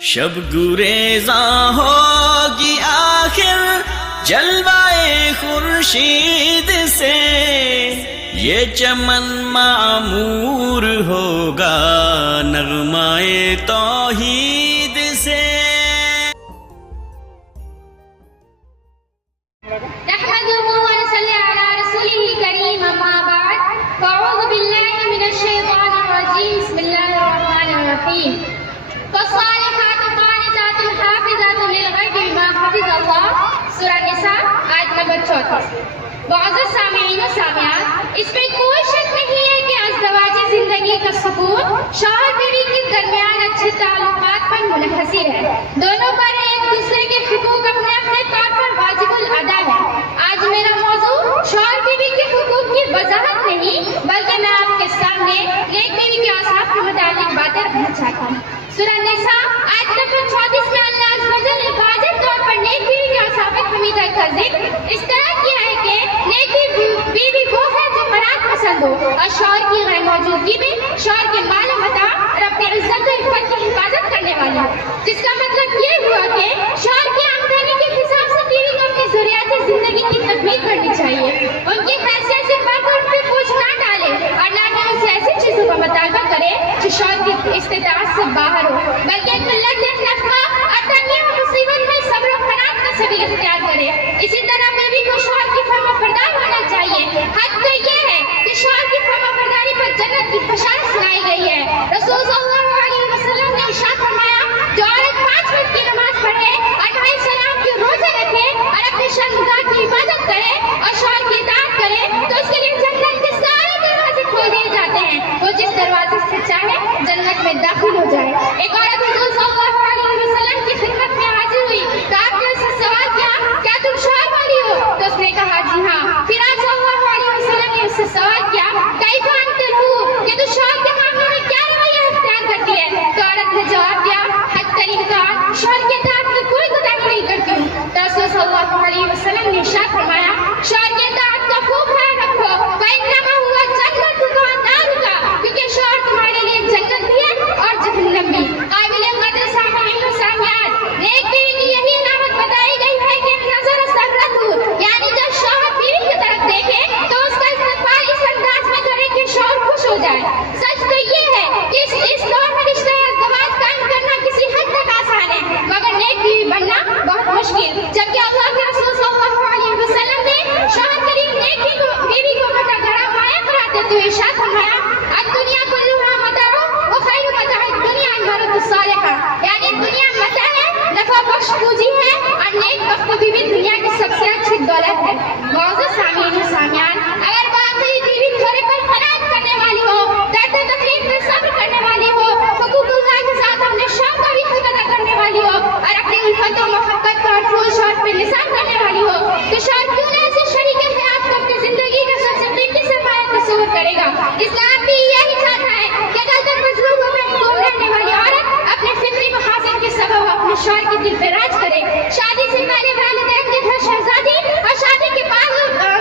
شب گریزاں ہوگی آخر جلوائے خورشید سے، یہ چمن معمور ہوگا نغمائے توحید سے۔ نحمده ونصلي على رسوله الكريم اما بعد فاعوذ بالله من الشيطان الرجيم بسم الله الرحمن الرحيم فالصالحات قانتات حافظات للغیب بما حفظ اللہ، سورہ نساء آیت نمبر 34۔ معزز سامعین و سامعات، اس میں کوئی شک نہیں ہے کہ ازدواجی زندگی کا سکون شوہر بیوی کے درمیان اچھے تعلقات پر منحصر ہے۔ دونوں پر ایک دوسرے کے حقوق اپنے اپنے طور پر واجب الادا ہے۔ آج میرا موضوع شوہر بیوی کے حقوق کی وضاحت نہیں بلکہ میں آپ کے سامنے نیک بیوی کے اوصاف کے متعلق باتیں رکھنا چاہتا ہوں۔ سورہ نساء آیت نمبر 34 میں اللہ عز و جل نے واضح طور پر نیک بیوی کے اوصاف حمیدہ کا ذکر اس طرح کیا ہے کہ نیک بیوی وہ ہے جو برات پسند ہو اور شوہر کی غیر موجودگی میں شوہر کے مال و متاع اور اپنی عزت و عفت کی حفاظت کرنے والی ہو، جس کا مطلب یہ ہوا کہ شوہر کی آمدنی کے حساب سے بیوی کو اپنی ضروریات زندگی کی تکمیل کرنی چاہیے، ان کی حیثیت سے بڑھ کر ان پہ بوجھ نہ ڈالے اور نہ ہی ان سے ایسی چیزوں کا مطالبہ کرے جو شوہر کی استطاعت سے باہر ہو، بلکہ قلت نفقہ اور تنگی و مصیبت میں صبر و قناعت کا سبیل اختیار کرے۔ اسی طرح بیوی کو شوہر کی فرمانبردار ہونا چاہیے۔ حد تو یہ ہے کہ شوہر کی فرمانبرداری پر جنت کی بشارت سنائی گئی ہے۔ رسول صلی اللہ علیہ وسلم نے ارشاد فرمایا، جو عورت 5 وقت کی نماز پڑھے اور بھائی سلام کے روزے رکھے اور اپنے شرمگاہ کی عبادت کرے اور شوہر کی اطاعت کرے تو اس کے لیے جنت کے سارے دروازے کھول دیے جاتے ہیں، وہ جس دروازے سے چاہے جنت میں داخل ہو جائے۔ ایک عورت حضور صلی اللہ علیہ وسلم کی خدمت میں حاضر ہوئی تو آپ نے اس سے سوال کیا، کیا تم شوہر والی ہو؟ تو اس نے کہا جی ہاں۔ پھر آپ صلی اللہ علیہ وسلم نے اس سے سوال کیا، کیف انت لہ، کہ تو شوہر کے معاملے میں کیا رویہ اختیار کرتی ہے؟ تو عورت نے جواب دیا، حتی الامکان، شوہر کے اطاعت میں کوئی کوتاہی نہیں کرتی ہوں۔ تو رسول صلی اللہ علیہ وسلم نے ارشاد فرمایا، شوہر کے اطاعت کا خوب خیال رکھو، فإنما هو جنتک ونارک، کیونکہ شوہر تمہارے لیے جنت بھی ہے اور جہنم بھی۔ قابل قدر سامعین و سامعات، نیک بیوی کی یہی علامت بتائی گئی ہے کہ نظر سرتہ، یعنی جب شوہر بیوی کی طرف دیکھے تو اس کا استقبال اس انداز میں کرے کہ شوہر خوش ہو جائے۔ سچ تو یہ ہے کہ اس دور میں رشتہ ازدواج قائم کرنا کسی حد تک آسان ہے مگر نیک بیوی بننا بہت مشکل، جبکہ اللہ کے رسول صلی اللہ علیہ وسلم نے شوہر کے لیے نیک بیوی کو اپنا گھر مایہ کراتے ہوئے ارشاد فرمایا، الدنیا کلھا متاع وخیر متاع الدنیا المرأۃ الصالحہ، یعنی دنیا متاع ہے، نفع بخش پونجی ہے اور نیک بخت بیوی دنیا کی سب سے اچھی دولت ہے۔ معزز سامعین و سامعات، اگر واقعی بیوی تھوڑے پر قناعت کرنے والی ہو، درد و تکلیف میں صبر کرنے والی ہو، حقوق اللہ کے ساتھ اپنے شوق کا بھی حق ادا کرنے والی ہو اور اپنی الفت و محبت کا اصول شوہر پہ نثار کرنے والی ہو، تو شوہر کیوں نہ ایسے شریک حیات کو اپنی زندگی کا سب سے قیمتی سرمایہ تصور کرے گا۔ اسلام بھی یہی چاہتا ہے کہ غلط مظلوم و محکوم رہنے والی عورت اپنے فطری محاسن کے سبب اپنے شوہر کے دل پہ راج کرے۔ شادی سے پہلے والدین کے گھر شہزادی اور شادی کے بعد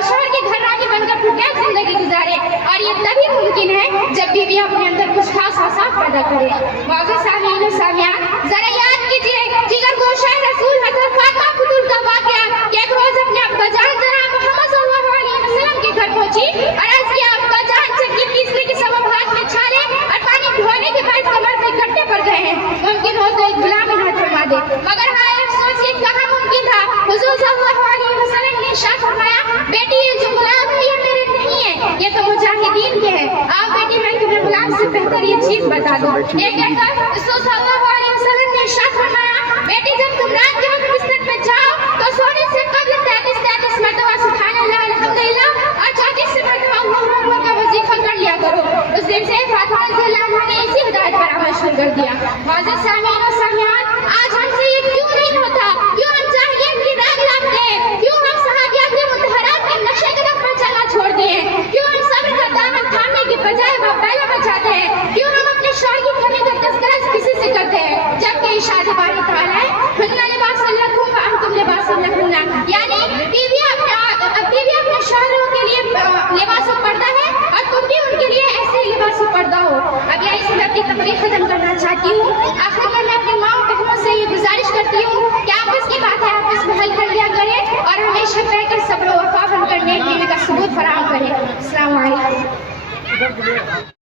شوہر کے گھر رانی بن کر پرکیف زندگی گزارے، اور یہ تبھی ممکن ہے جب بیوی اپنے اندر کچھ خاص اوصاف پیدا کرے۔ معزز سامعین و سامعات، ذرا یاد کیجیے جگر گوشہ رسول حضرت فاطمہ بطول کا واقعہ کہ ایک روز اپنے ابا جان جناب محمد صلی اللہ علیہ وسلم کے گھر پہنچی اور عرض کیا، ابا جان چکی تیسرے کے سبب ہاتھ میں چھالے اور پانی دھونے کے بعد کمر پہ کٹے پڑ گئے ہیں، ممکن ہو تو ایک غلام انہیں فرما دے، مگر ہائے افسوس یہ کہاں ممکن تھا۔ حضور صلی اللہ علیہ وسلم نے ارشاد فرمایا، بیٹی یہ جو غلام ہے یہ میرے نہیں ہے، یہ تو مجاہدین کے ہے، آؤ بیٹی میں تمہیں غلام سے بہتر یہ چیز بتا دوں۔ ایک ایسا رسول صلی اللہ علیہ وسلم نے ارشاد فرمایا، بیٹی جب تم رات کے وقت بستر پہ جاؤ تو سونے سے قبل 33 مرتبہ سبحان اللہ الحمدللہ اور 34 مرتبہ اللہ اکبر کا وظیفہ کر لیا کرو۔ اس دن سے فاطمہ رضی اللہ عنہا نے اسی ہدایت پر عمل شروع کر دیا۔ معزز سامعین و سامعات، آج ہم سے یہ کیوں نہیں ہوتا؟ کیوں ہم جاہلیت کی راہ لاتے ہیں؟ کیوں ہم صحابیات کے مطہرات کے نقشے قدم پر چلنا چھوڑتے ہیں؟ کیوں ہم صبر کا دامن تھامنے کے بجائے وہ پہلا بچاتے ہیں؟ کیوں ہم اپنے شوہر کی کمی کا تذکرہ کسی سے کرتے کے لیے